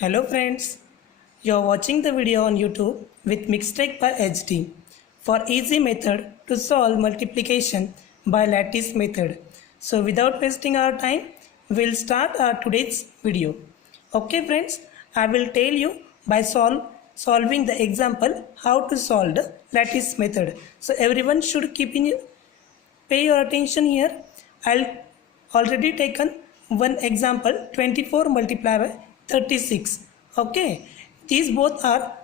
Hello friends, you're watching the video on YouTube with Mixtech by HD for easy method to solve multiplication by lattice method. So without wasting our time, we'll start our today's video. Okay friends, I will tell you by solving the example how to solve the lattice method. So everyone should pay your attention here. I'll already taken one example 24 multiplied by 36. Okay, these both are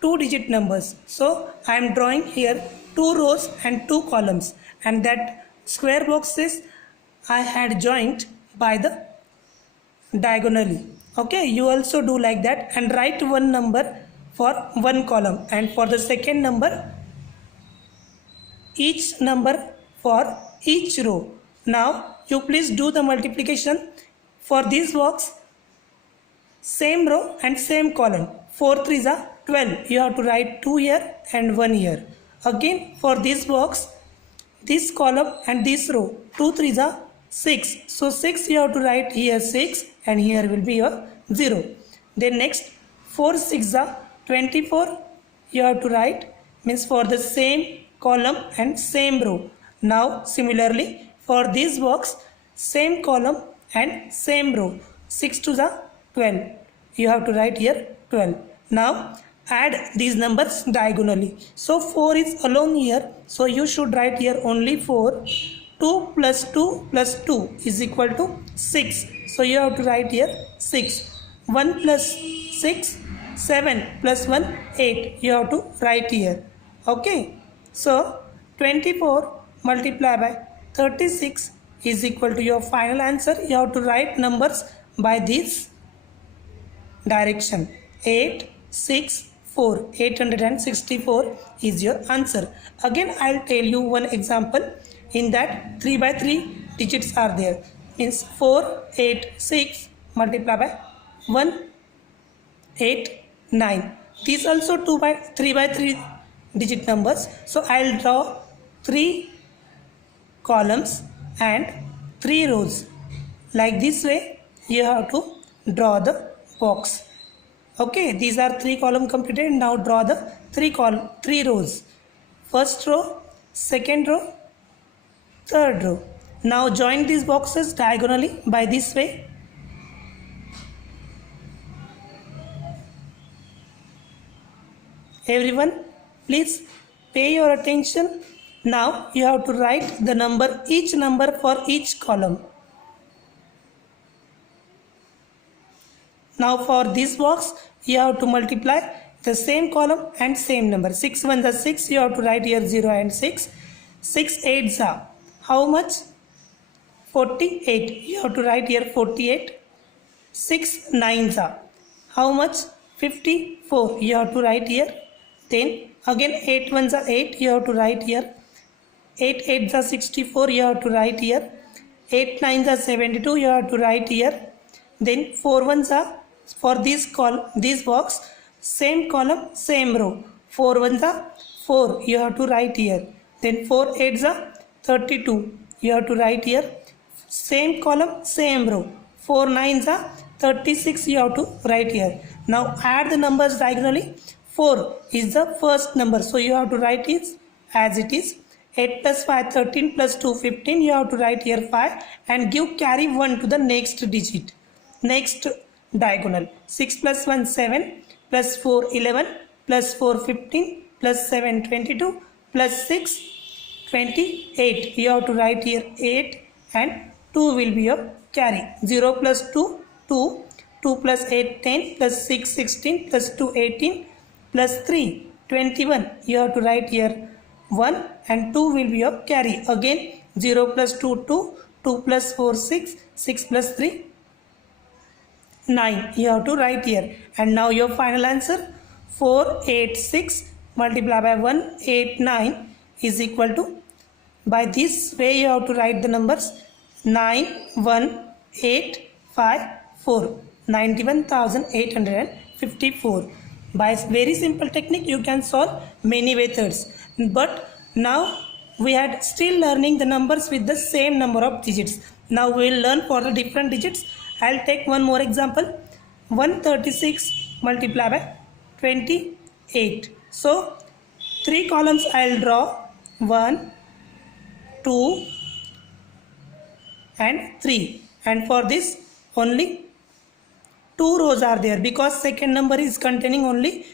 two digit numbers. So I am drawing here two rows and two columns, and that square boxes I had joined by the diagonally. Okay, you also do like that and write one number for one column, and for the second number each number for each row. Now you please do the multiplication for this box, same row and same column. 4 3s are 12. You have to write 2 here and 1 here. Again for this box, this column and this row, 2 3s are 6. So 6 you have to write here 6 and here will be your 0. Then next 4 6 are 24. You have to write means for the same column and same row. Now similarly for this box, same column and same row, 6 to the 12. You have to write here 12. Now add these numbers diagonally. So 4 is alone here. So you should write here only 4. 2 plus 2 plus 2 is equal to 6. So you have to write here 6. 1 plus 6, 7 plus 1, 8. You have to write here. Okay. So 24 multiplied by 36 is equal to your final answer. You have to write numbers by this direction. 8, 6, 4. 864 is your answer. Again I'll tell you one example. In that 3 by 3 digits are there. Means 4, 8, 6 multiplied by 1, 8, 9. These also 3 by 3 digit numbers. So I'll draw 3 columns and 3 rows. Like this way you have to draw the box. Okay, these are 3 column completed. Now draw the 3 rows. First row, second row, third row. Now join these boxes diagonally by this way. Everyone, please pay your attention. Now you have to write the number, each number for each column. Now for this box, you have to multiply the same column and same number. 6 1s are 6, you have to write here 0 and 6. 6 8s are how much? 48, you have to write here 48. 6 9s are how much? 54, you have to write here. Then again 8 1s are 8, you have to write here. 8 8s are 64, you have to write here. 8 9s are 72, you have to write here. Then 4 1s are for this box, same column same row. 4 1s are 4, you have to write here. Then 4 8s are 32, you have to write here. Same column same row. 4 9s are 36, you have to write here. Now add the numbers diagonally. 4 is the first number, so you have to write it as it is. 8 plus 5 13 plus 2 15, you have to write here 5 and give carry 1 to the next digit, next diagonal. 6 plus 1 7 plus 4 11 plus 4 15 plus 7 22 plus 6 28. You have to write here 8 and 2 will be your carry. 0 plus 2 2, 2 plus 8 10 plus 6 16 plus 2 18 plus 3 21. You have to write here 1 and 2 will be your carry. Again 0 plus 2 2, 2 plus 4 6, 6 plus 3 9. You have to write here. And now your final answer 486 multiplied by 189 is equal to, by this way you have to write the numbers 91854, 91,854. By very simple technique you can solve many methods, but now we had still learning the numbers with the same number of digits. Now we will learn for the different digits. I'll take one more example. 136 multiplied by 28. So 3 columns I'll draw, 1, 2 and 3, and for this only 2 rows are there because second number is containing only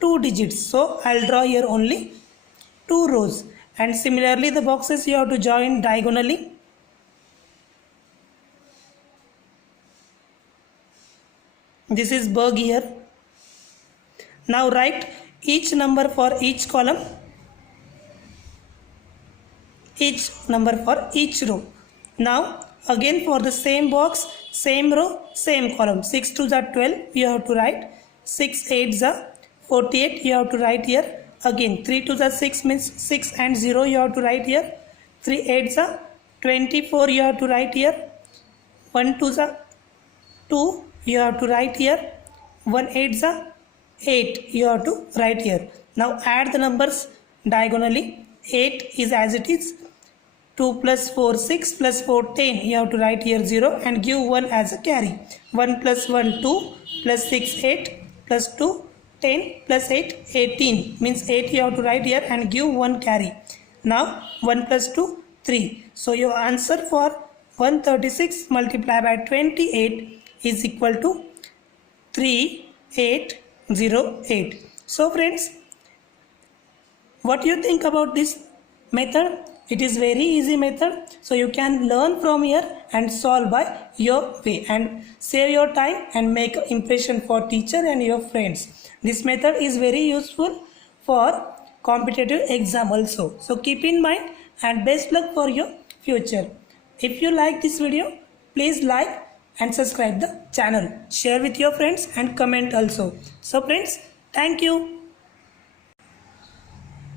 2 digits. So I'll draw here only 2 rows, and similarly the boxes you have to join diagonally. This is Berg here. Now write each number for each column, each number for each row. Now again for the same box, same row, same column. 6 2s are 12, you have to write. 6 8s are 48, you have to write here. Again 3 2s are 6 means 6 and 0 you have to write here. 3 8s are 24, you have to write here. 1 2s are 2, you have to write here. 1 8s are 8, you have to write here. Now add the numbers diagonally. 8 is as it is. 2 plus 4 6 plus 4 10, you have to write here 0 and give 1 as a carry. 1 plus 1 2 plus 6 8 plus 2 10 plus 8 18 means 8 you have to write here and give 1 carry. Now 1 plus 2 3. So your answer for 136 multiplied by 28 is equal to 3808. So friends, what do you think about this method? It is very easy method, so you can learn from here and solve by your way and save your time and make impression for teacher and your friends. This method is very useful for competitive exam also. So keep in mind and best luck for your future. If you like this video, please like and subscribe the channel. Share with your friends and comment also. So friends, thank you.